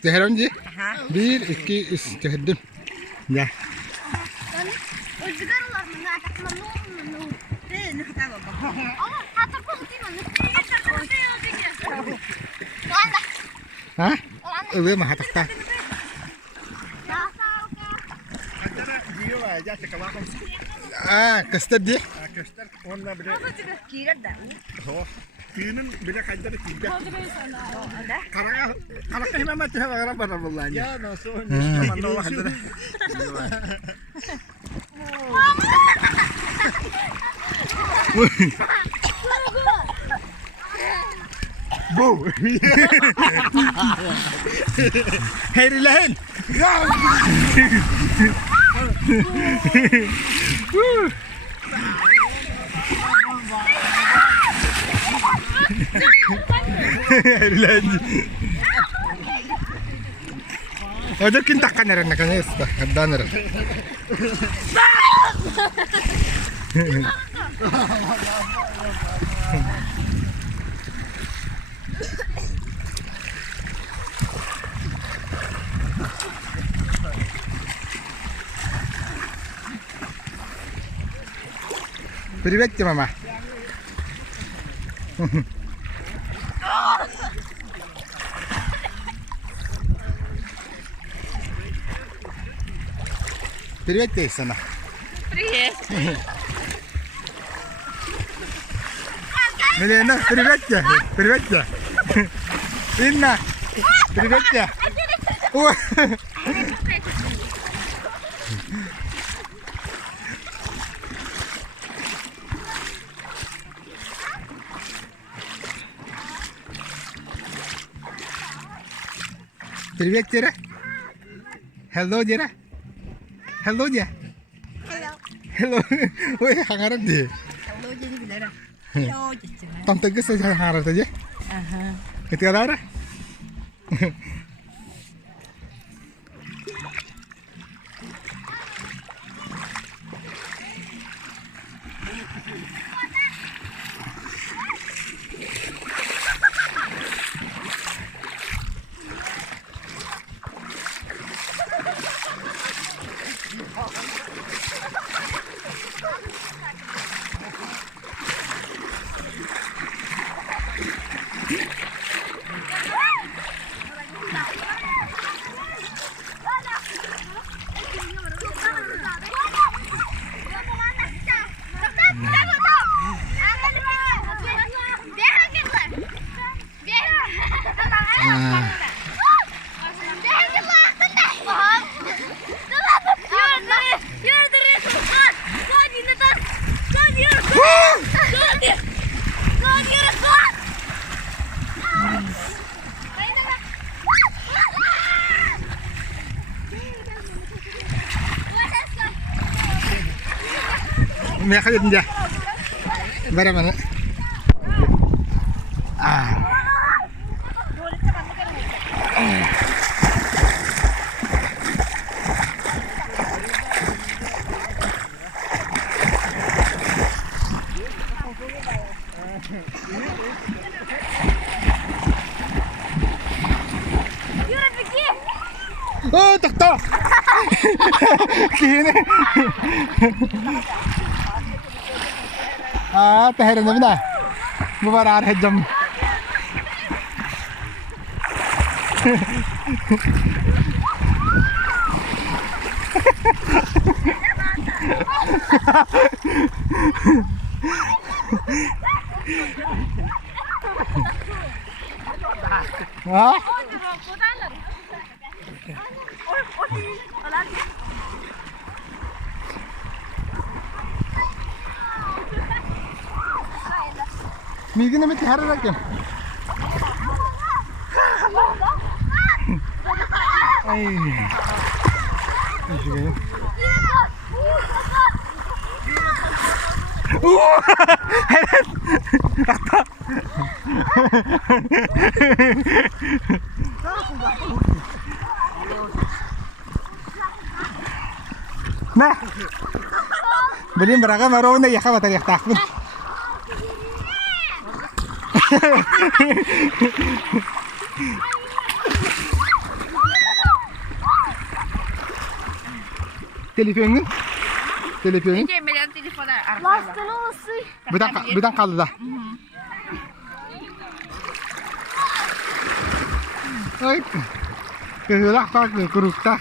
Cehiron ji. 1, 2, 3 cehidin. Ya. Hah? Uwe mah hatak. Kastad dia. Kastad warna beda. Kira dah. Oh, kini beda kajar tiga. Karena kan mama tuh orang berbelanja. Ya, nasun. Mandolah kajar. Bu. Hei lain. Ada kintakan na rin na kanya ito. Handa na rin. Привет, мама. Привет, Тейсона. Привет. Милена, привет тебе. Привет тебе. Инна, привет тебе. Привет, Тера. Hello, Тера. Hello, Тера. Hello. Ой, hangaran dia. Hello jadi benar. Hello jadi. Tom tegas saja hangaran saja. Ketika Lara. Mẹ khai nhận ra. Vậy là mana? Oh, tak. Kini. Tahir na bina. Mubarak hajam. Ha? Migi na mit hara rakem. Ay. Sige. Evet. Hatta. Nah. Beli mereka baru nih ya kamu tadi takut. Telefonun? Telefonun? Önce benim telefonu arkada. Lastını olsun. Birden kaldı da. Ay. Kızılak farklı kurukta.